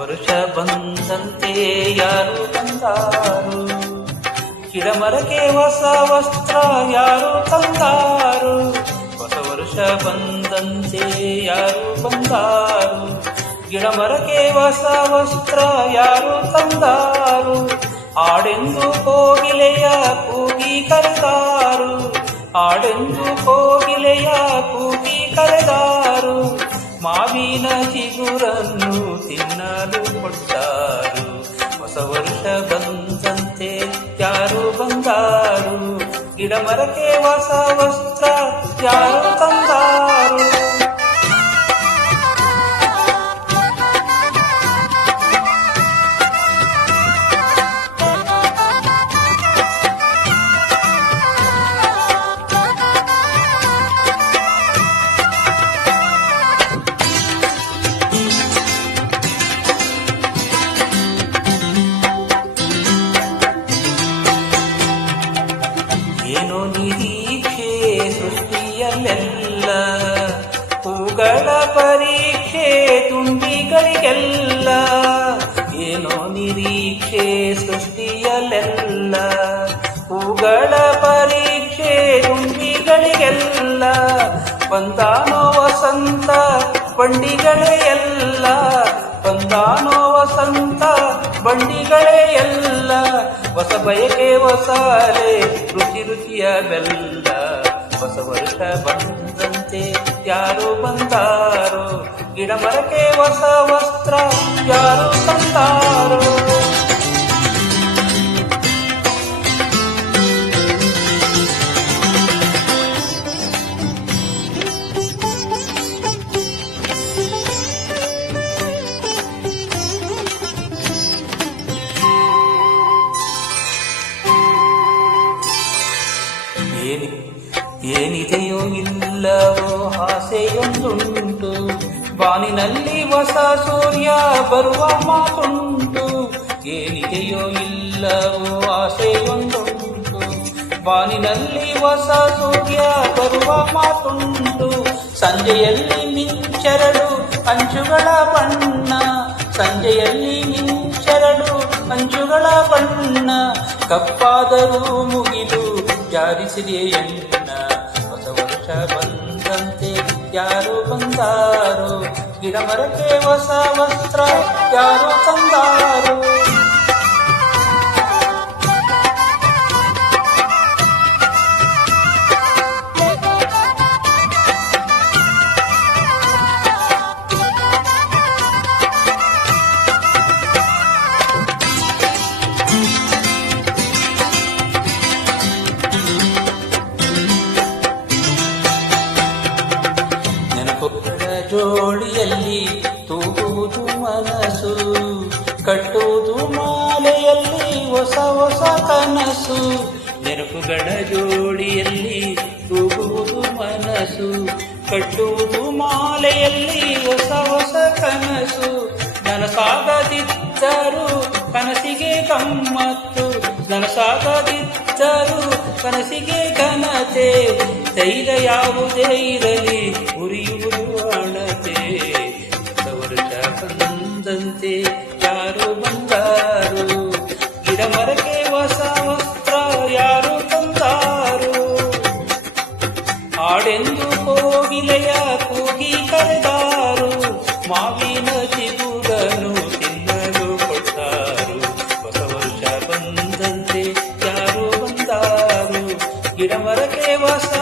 ವರುಷ ಬಂದಂತೆ ಯಾರು ತಂದಾರು, ಗಿಡಮರಕ್ಕೆ ಹೊಸ ವಸ್ತ್ರ ಯಾರು ತಂದಾರು. ಹೊಸ ವರುಷ ಬಂದಂತೆ ಯಾರು ಬಂದಾರು, ಗಿಡಮರಕ್ಕೆ ಹೊಸ ವಸ್ತ್ರ ಯಾರು ತಂದಾರು. ಆಡೆಂದು ಕೋಗಿಲೆಯ ಕೂಗಿ ಕರೆದಾರು, ಆಡೆಂದು ಕೋಗಿಲೆಯ ಕೂಗಿ ಕರೆದಾರು. ಮಾವಿನ ಚಿಗುರನ್ನು ತಿನ್ನಲು ಕೊಟ್ಟಾರು. ಹೊಸ ವರುಷ ಬಂದಂತೆ ಯಾರು ಬಂದಾರು, ಗಿಡಮರಕ್ಕೆ ಹೊಸ ವಸ್ತ್ರ ಯಾರು ತಂದಾರು. ಏನೋ ನಿರೀಕ್ಷೆ ಸೃಷ್ಟಿಯಲ್ಲೆಲ್ಲ, ಹೂಗಳ ಪರೀಕ್ಷೆ ತುಂಬಿಗಳಿಗೆಲ್ಲ. ಏನೋ ನಿರೀಕ್ಷೆ ಸೃಷ್ಟಿಯಲ್ಲೆಲ್ಲ, ಹೂಗಳ ಪರೀಕ್ಷೆ ತುಂಬಿಗಳಿಗೆಲ್ಲ. ಬಂದಾನೋ ವಸಂತ ಬಂಡಿಗಳೇ ಎಲ್ಲ, ಬಂದಾನೋ ವಸಂತ ಬಂಡಿಗಳೇ ಎಲ್ಲ. ಹೊಸ ಬಯಕೆ ಹೊಸಾಲೆ ರುಚಿ ರುಚಿಯ ಬೆಲ್ಲ. ಹೊಸ ವರುಷ ಬಂದಂತೆ ಯಾರು ಬಂದಾರೋ, ಗಿಡಮರಕ್ಕೆ ಹೊಸ ವಸ್ತ್ರ ಯಾರು ತಂದಾರೋ. ಏನಿದೆಯೋ ಇಲ್ಲವೋ ಆಸೆಯೊಂದುಂಟು, ಬಾನಿನಲ್ಲಿ ಹೊಸ ಸೂರ್ಯ ಬರುವ ಮಾತುಂಟು. ಏನಿದೆಯೋ ಇಲ್ಲವೋ ಆಸೆಯೊಂದುಂಟು, ಬಾನಿನಲ್ಲಿ ಹೊಸ ಸೂರ್ಯ ಬರುವ ಮಾತುಂಟು. ಸಂಜೆಯಲ್ಲಿ ಮಿಂಚರಡು ಅಂಚುಗಳ ಬಣ್ಣ, ಸಂಜೆಯಲ್ಲಿ ಮಿಂಚರಡು ಅಂಚುಗಳ ಬಣ್ಣ. ಕಪ್ಪಾದರೂ ಮುಗಿಲು ಜಾರಿಸಿದೆ ಎನ್ನ. ಹೊಸ ವರುಷ ಬಂದಂತೆ ಯಾರು ಬಂದಾರೋ, ಗಿಡಮರಕ್ಕೆ ಹೊಸ ವಸ್ತ್ರ ಯಾರು ತಂದಾರೋ. ಜೋಳಿಯಲ್ಲಿ ತೂಗುವುದು ಮನಸ್ಸು, ಕಟ್ಟುವುದು ಮಾಲೆಯಲ್ಲಿ ಹೊಸ ಹೊಸ ಕನಸು. ನೆನಪುಗಳ ಜೋಳಿಯಲ್ಲಿ ತೂಗುವುದು ಮನಸ್ಸು, ಕಟ್ಟುವುದು ಮಾಲೆಯಲ್ಲಿ ಹೊಸ ಹೊಸ ಕನಸು. ನನಸಾಗದಿದ್ದರೂ ಕನಸಿಗೆ ಗಮ್ಮತ್ತು, ನನಸಾಗದಿದ್ದರೂ ಕನಸಿಗೆ ಘನತೆ. ತೈಲ ಯಾವುದೇ ಇರಲಿ ಉರಿಯುವುದು ಅಣತೆ. ಹೊಸ ವರುಷ ಬಂದಂತೆ ಯಾರು ಬಂದಾರು, ಗಿಡಮರಕ್ಕೆ ಹೊಸ ವಸ್ತ್ರ ಯಾರು ತಂದಾರು. ಆಡೆಂದು ಕೋಗಿಲೆಯ ಕೂಗಿ ಕರೆದಾರು, ಮಾವಿನ ಚಿಗುರನ್ನು ತಿನ್ನಲು ಕೊಟ್ಟಾರು. ಹೊಸ ವರುಷ ಬಂದಂತೆ ಯಾರು ಬಂದಾರು, ಗಿಡಮರಕ್ಕೆ ಹೊಸ